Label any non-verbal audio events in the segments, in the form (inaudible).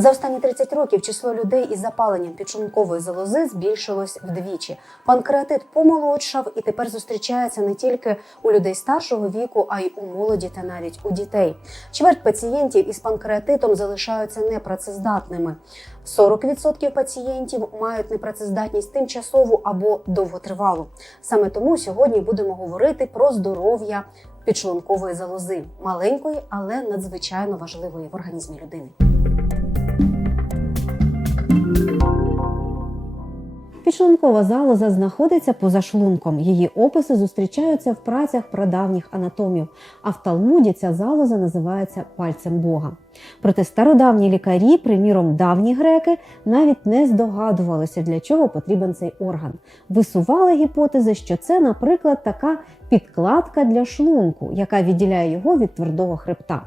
За останні 30 років число людей із запаленням підшлункової залози збільшилось вдвічі. Панкреатит помолодшав і тепер зустрічається не тільки у людей старшого віку, а й у молоді та навіть у дітей. Чверть пацієнтів із панкреатитом залишаються непрацездатними. 40% пацієнтів мають непрацездатність тимчасову або довготривалу. Саме тому сьогодні будемо говорити про здоров'я підшлункової залози маленької, але надзвичайно важливої в організмі людини. Підшлункова залоза знаходиться поза шлунком. Її описи зустрічаються в працях прадавніх анатомів. А в Талмуді ця залоза називається пальцем Бога. Проте стародавні лікарі, приміром давні греки, навіть не здогадувалися, для чого потрібен цей орган. Висували гіпотези, що це, наприклад, така підкладка для шлунку, яка відділяє його від твердого хребта.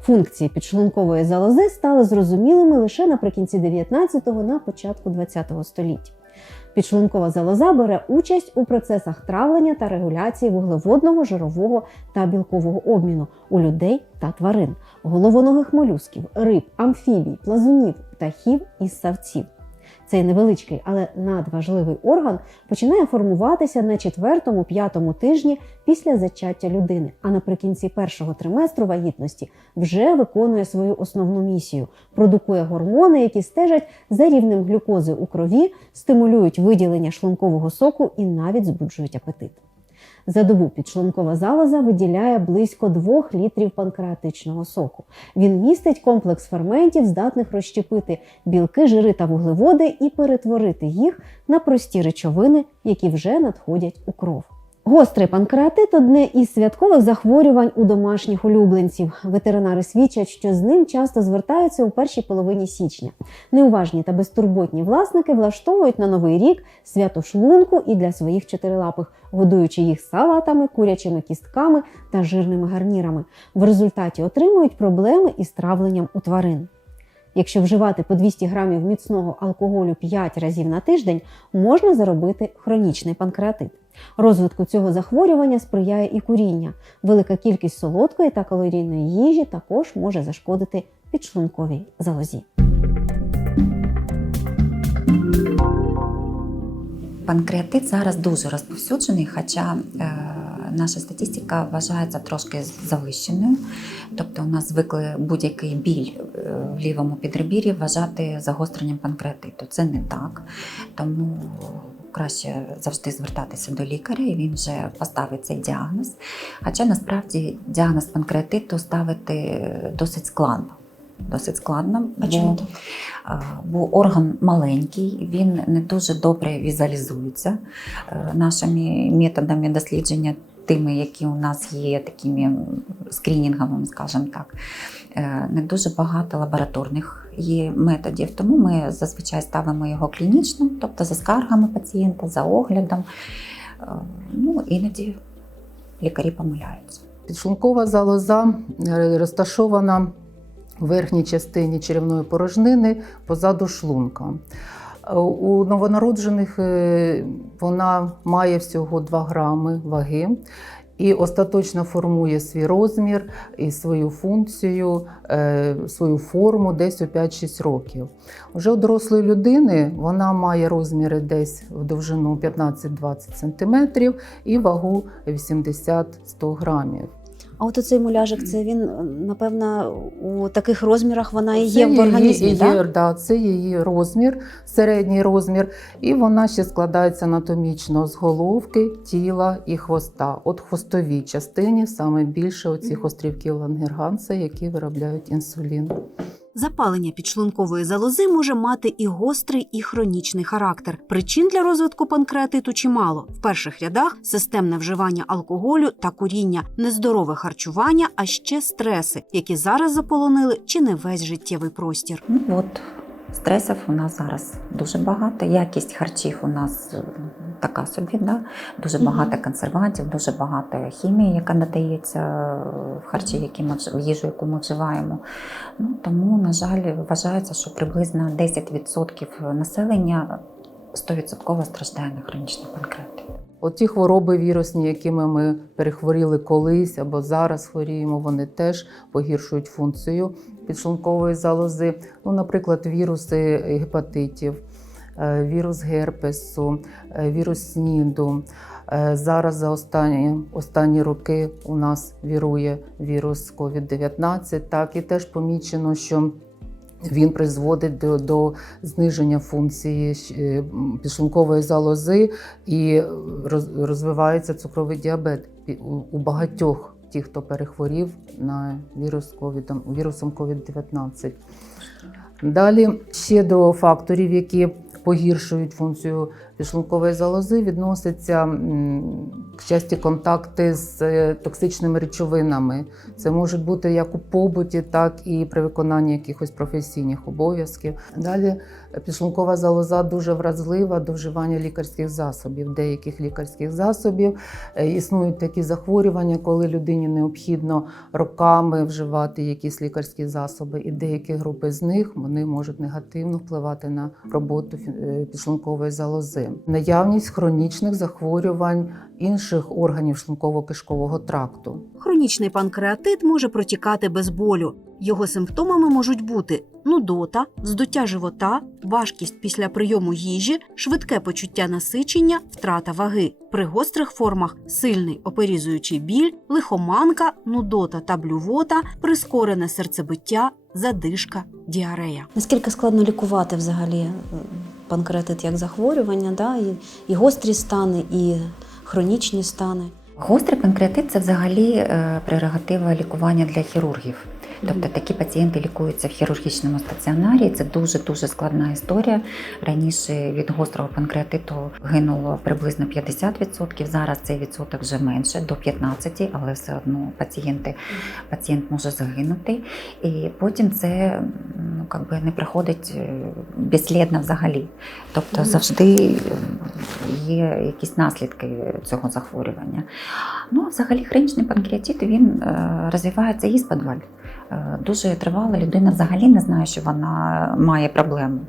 Функції підшлункової залози стали зрозумілими лише наприкінці 19-го, на початку 20-го століття. Підшлункова залоза бере участь у процесах травлення та регуляції вуглеводного, жирового та білкового обміну у людей та тварин, головоногих молюсків, риб, амфібій, плазунів, птахів і ссавців. Цей невеличкий, але надважливий орган починає формуватися на четвертому-п'ятому тижні після зачаття людини, а наприкінці першого триместру вагітності вже виконує свою основну місію, продукує гормони, які стежать за рівнем глюкози у крові, стимулюють виділення шлункового соку і навіть збуджують апетит. За добу підшлункова залоза виділяє близько 2 літрів панкреатичного соку. Він містить комплекс ферментів, здатних розщепити білки, жири та вуглеводи і перетворити їх на прості речовини, які вже надходять у кров. Гострий панкреатит одне із святкових захворювань у домашніх улюбленців. Ветеринари свідчать, що з ним часто звертаються у першій половині січня. Неуважні та безтурботні власники влаштовують на новий рік свято шлунку і для своїх чотирилапих, годуючи їх салатами, курячими кістками та жирними гарнірами. В результаті отримують проблеми із травленням у тварин. Якщо вживати по 200 грамів міцного алкоголю 5 разів на тиждень, можна заробити хронічний панкреатит. Розвитку цього захворювання сприяє і куріння. Велика кількість солодкої та калорійної їжі також може зашкодити підшлунковій залозі. Панкреатит зараз дуже розповсюджений, хоча е, наша статистика вважається трошки завищеною. Тобто, у нас звикли будь-який біль е, в лівому підребір'ї вважати загостренням панкреатиту. Це не так. Тому краще завжди звертатися до лікаря, і він вже поставить цей діагноз. Хоча насправді діагноз панкреатиту ставити досить складно. Досить складно, бо, бо орган маленький, він не дуже добре візуалізується е, нашими методами дослідження, тими, які у нас є такими скринінговими, скажімо так. Е, Не дуже багато лабораторних є методів, тому ми зазвичай ставимо його клінічно, тобто за скаргами пацієнта, за оглядом. Е, Ну, іноді лікарі помиляються. Підшлункова залоза е, розташована в верхній частині черевної порожнини позаду шлунка. У новонароджених е, вона має всього 2 грами ваги і остаточно формує свій розмір і свою функцію, е, свою форму десь у 5-6 років. Уже у дорослої людини вона має розміри десь в довжину 15-20 см і вагу 80-100 грамів. А от оцей муляжик, це він, напевно, у таких розмірах вона і Це є в організмі, її, так? да, це її розмір, середній розмір, і вона ще складається анатомічно з головки, тіла і хвоста. От хвостовій частині саме більше оцих острівків Лангерганса, які виробляють інсулін. Запалення підшлункової залози може мати і гострий, і хронічний характер. Причин для розвитку панкреатиту чимало. В перших рядах системне вживання алкоголю та куріння, нездорове харчування, а ще стреси, які зараз заполонили чи не весь життєвий простір. Ну от стресів у нас зараз дуже багато. Якість харчів у нас е, така собі, да? дуже багато консервантів, дуже багато хімії, яка надається в харчі, які ми в їжу, яку ми вживаємо. Ну, тому, на жаль, вважається, що приблизно 10% населення 100% страждає на хронічний панкреатит. Оті хвороби вірусні, якими ми перехворіли колись або зараз хворіємо, вони теж погіршують функцію підшлункової залози. Ну, наприклад, віруси гепатитів, е, вірус герпесу, е, вірус СНІДу. Е, Зараз за останні, останні роки у нас вірує вірус COVID-19. Так, і теж помічено, що він призводить до, до зниження функції е, підшлункової залози і роз- розвивається цукровий діабет у, у багатьох тих, хто перехворів на вірус COVID, вірусом COVID-19. Далі ще до факторів, які погіршують функцію підшлункової залози, відносяться часті контакти з е, токсичними речовинами. Це можуть бути як у побуті, так і при виконанні якихось професійних обов'язків. Далі підшлункова залоза дуже вразлива до вживання лікарських засобів. Деяких лікарських засобів Е, існують такі захворювання, коли людині необхідно роками вживати якісь лікарські засоби, і деякі групи з них вони можуть негативно впливати на роботу е, підшлункової залози. Наявність хронічних захворювань інших органів шлунково-кишкового тракту. Хронічний панкреатит може протікати без болю. Його симптомами можуть бути нудота, здуття живота, важкість після прийому їжі, швидке почуття насичення, втрата ваги. При гострих формах сильний оперізуючий біль, лихоманка, нудота та блювота, прискорене серцебиття, задишка, діарея. Наскільки складно лікувати взагалі панкретит панкреатит як захворювання, да? і, і гострі стани, і хронічні стани? Гострий панкреатит це взагалі е, прерогатива лікування для хірургів. Тобто такі пацієнти лікуються в хірургічному стаціонарі. Це дуже дуже складна історія. Раніше від гострого панкреатиту гинуло приблизно 50%, Зараз цей відсоток вже менше до 15%, але все одно пацієнти, пацієнт може загинути. І потім це ну, как би не приходить е, безслідно взагалі. Тобто завжди є якісь наслідки цього захворювання. Ну, а взагалі хронічний панкреатит він е, розвивається із підваль. Е, Дуже тривало людина взагалі не знає, що вона має проблему.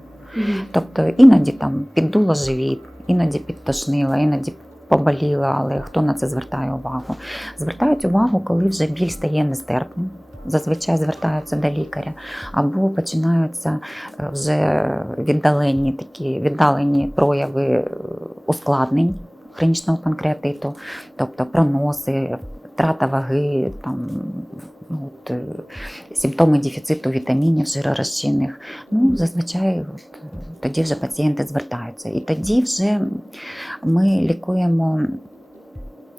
Тобто іноді там піддуло живіт, іноді підтошнила, іноді поболіла, але хто на це звертає увагу? Звертають увагу, коли вже біль стає нестерпним. Зазвичай звертаються до лікаря, або починаються е, вже віддалені такі віддалені прояви е, ускладнень хронічного панкреатиту, тобто проноси, втрата ваги, там, ну, от, е, симптоми дефіциту вітамінів жиророзчинних. Ну, зазвичай от, тоді вже пацієнти звертаються. І тоді вже ми лікуємо.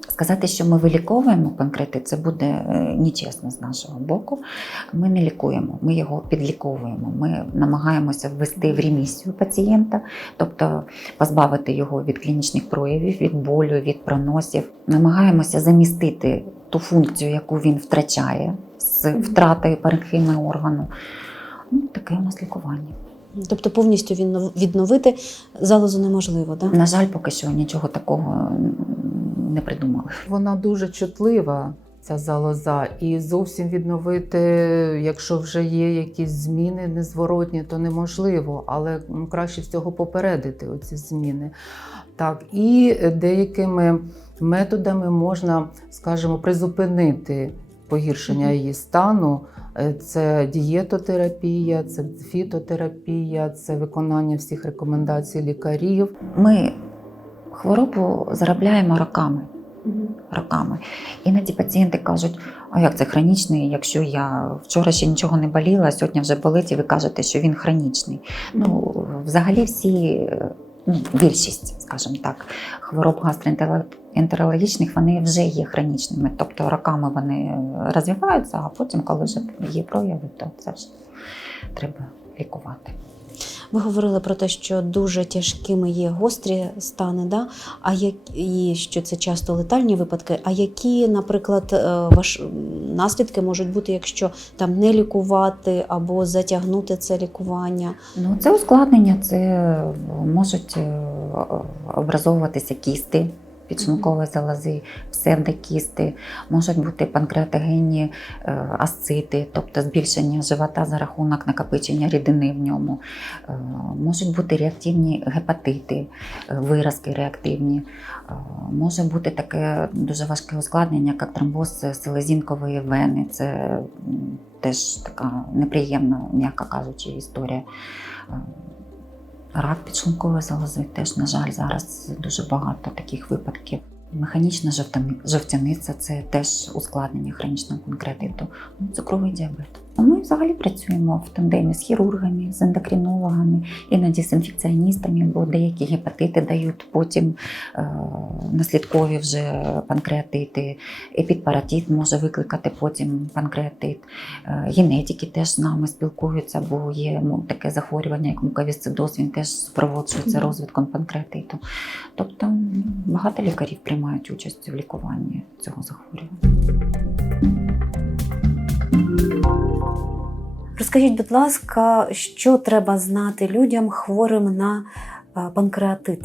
Сказати, що ми виліковуємо панкреатит, це буде е, нечесно з нашого боку. Ми не лікуємо, ми його підліковуємо. Ми намагаємося ввести в ремісію пацієнта, тобто позбавити його від клінічних проявів, від болю, від проносів. Намагаємося замістити ту функцію, яку він втрачає з втратою паренхіми органу. Ну, таке у нас лікування. Тобто повністю віднов- відновити залозу неможливо, да? На жаль, поки що нічого такого не придумали. Вона дуже чутлива, ця залоза, і зовсім відновити, якщо вже є якісь зміни незворотні, то неможливо, але краще всього попередити оці зміни. Так, і деякими методами можна, скажімо, призупинити погіршення її стану. Е, Це дієтотерапія, це фітотерапія, це виконання всіх рекомендацій лікарів. Ми хворобу заробляємо роками. роками. Іноді пацієнти кажуть, а як це хронічний, якщо я вчора ще нічого не боліла, а сьогодні вже болить, і ви кажете, що він хронічний. Ну, взагалі всі, більшість, скажімо так, хвороб гастроентерологічних, вони вже є хронічними. Тобто роками вони розвиваються, а потім, коли вже є прояви, то це ж треба лікувати. Ви говорили про те, що дуже тяжкими є гострі стани, да? а як, і що це часто летальні випадки. А які, наприклад, е, ваш, наслідки можуть бути, якщо там не лікувати або затягнути це лікування? Ну, це ускладнення, це можуть е, образовуватися кісти підшлункової залози, псевдокісти, можуть бути панкреатогенні е, асцити, тобто збільшення живота за рахунок накопичення рідини в ньому. Е, Можуть бути реактивні гепатити, е, виразки реактивні. Може бути таке дуже важке ускладнення, як тромбоз селезінкової вени. Це теж така неприємна, м'яко кажучи, історія. Рак підшлункової залози теж, на жаль, зараз дуже багато таких випадків. Механічна жовтяниця це теж ускладнення хронічного панкреатиту, ну, цукровий діабет. Ми взагалі працюємо в тандемі з хірургами, з ендокринологами, іноді з інфекціоністами, бо деякі гепатити дають потім е, наслідкові вже панкреатити. Епідпаратит може викликати потім панкреатит. Е, Генетики теж з нами спілкуються, бо є ну, таке захворювання, як муковісцидоз, він теж супроводжується розвитком панкреатиту. Тобто багато лікарів приймають участь в лікуванні цього захворювання. Розкажіть, будь ласка, що треба знати людям хворим на е, панкреатит?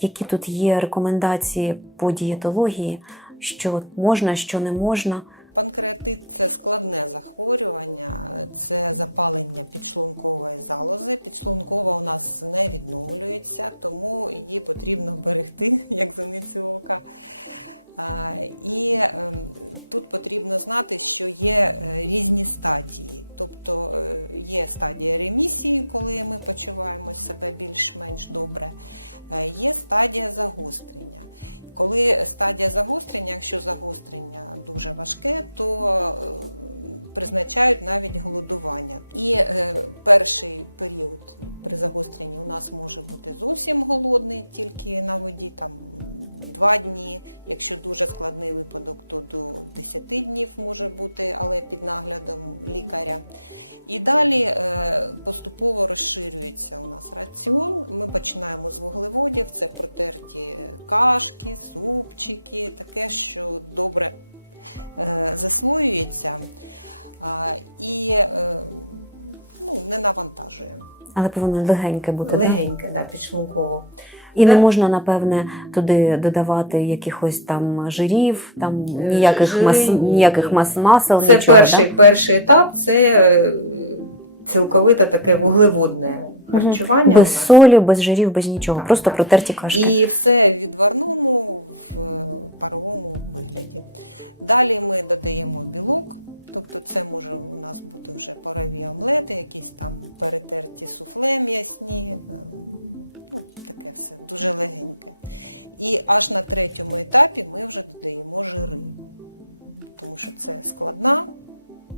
Які тут є рекомендації по дієтології, що можна, що не можна? Панкреатит це складне захворювання, це запалення підшлункової залози. Підшлункова у нас не відновлюється, тому її потрібно берегти, (laughs) як зеницю ока. І ем, тут потрібно знати, що є е, різні стадії. Тобто е, є стадія ремісії, коли ми почуваємо себе більш-менш добре, Е, є стадія загострення. Коли стадія загострення, якщо загострення дуже важке, то призначають навіть голодування. І перший період при загостренні у нас може бути зовсім голодний, тільки на воді, там два дні. Якщо дуже складний випадок, то до 10 днів може бути, але під наглядом лікаря. І далі е, поступово розширюється у нас раціон. Ми починаємо з вуглеводів, це протерті кашки, супчики, таке, що добре е, засвоюється і е, ну, не навантажує. Але повинно легеньке бути. Легеньке, да, підшлунково. І не можна, напевне, туди додавати якихось там жирів, там ніяких Жири мас, ні. ніяких мас масел. Це нічого, перший, да? перший етап це е, цілковите таке вуглеводне харчування. Без солі, без жирів, без нічого. Так, просто так. протерті кашки. І все в відварному в е, паровому вигляді. Далі ми додаємо білок. Тобто це може у нас бути вже парові омлети, якісь там перетерті суфле м'ясні. Ну, таке все дуже легеньке. І аж на третьому етапі ми вже додаємо жири, тому що це складна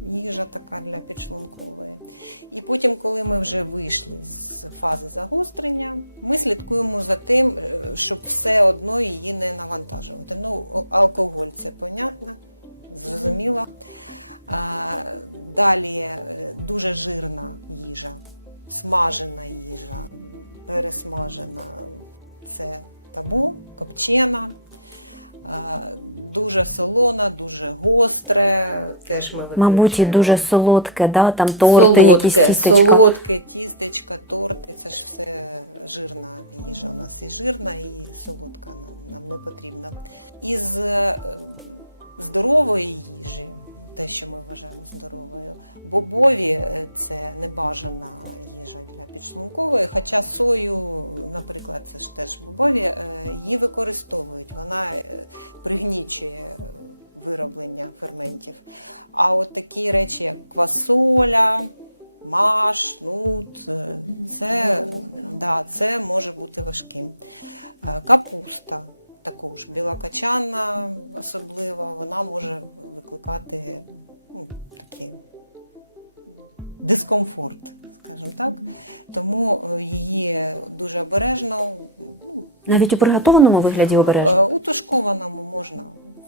їжа така для підшлункової. І потім, коли ми вже вийшли з фази загострення, ми слідкуємо за тим, е, щоб все одно її не навантажувати. Ну, алкоголь це понятно, зрозуміло. А, далі е, дуже жирна їжа, смажена їжа, пересмажена це табу, копчена. Дуже солона, дуже гостре. Теж ми Мабуть, і дуже солодке, да? там торти, якісь тістечка. Солодке, тістечка, торти це ж все жирна їжа. У нас і жирна, і солодка нам, нам не потрібна. Із е, здорової їжі, те, що ми вважаємо здоровою, бобові е, це небажана їжа для підшлункової. Хоча сою, наприклад, це ж теж бобові, е, її використовують. Вона е, пригнічує вироблення ферментів. А от такі речі, як квасоля, маш, нут, це, да, це може бути важким. Капуста також білокачана особливо, вона може викликати ну, такий дискомфорт, скажімо так. Тому е, її дуже обережно, ну, Навіть у приготованому вигляді обережно. Е, У тушкованому можна,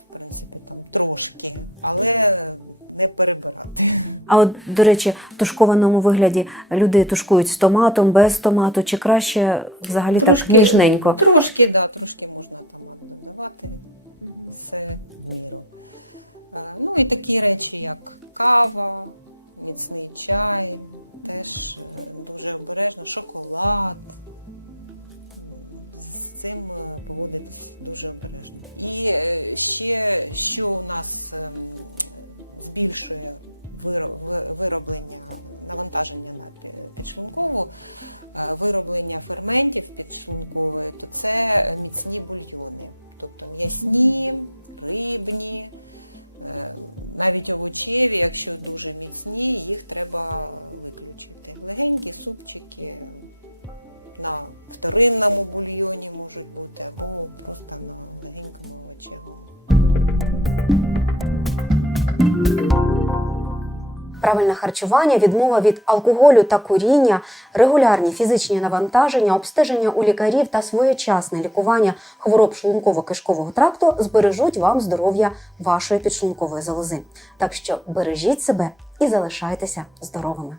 в принципі, там трошки, але не перебирати. А от, до речі, в тушкованому вигляді люди тушкують з томатом, без томату, чи краще взагалі Трошки. так ніжненько? Трошки, да, трошки можна томат додавати, все в міру. Е, Ну і такі речі, як кава, міцний чай, теж е, дуже обережно, шоколад. Цим е, поводитись дуже обережно. І е, ще що у нас ем, збільшує вироблення навантаження на підшлункову, е, вироблення ферментів підшлункової, то це міцні бульйони, тобто м'ясні, рибні. Навіть овочеві, якщо дуже міцні, їх треба виключити. Легенькі супчики на вторинному бульйоні можуть бути, або просто на легенькому овочевому. Правильне харчування, відмова від алкоголю та куріння, регулярні фізичні навантаження, обстеження у лікарів та своєчасне лікування хвороб шлунково-кишкового тракту збережуть вам здоров'я вашої підшлункової залози. Так що бережіть себе і залишайтеся здоровими.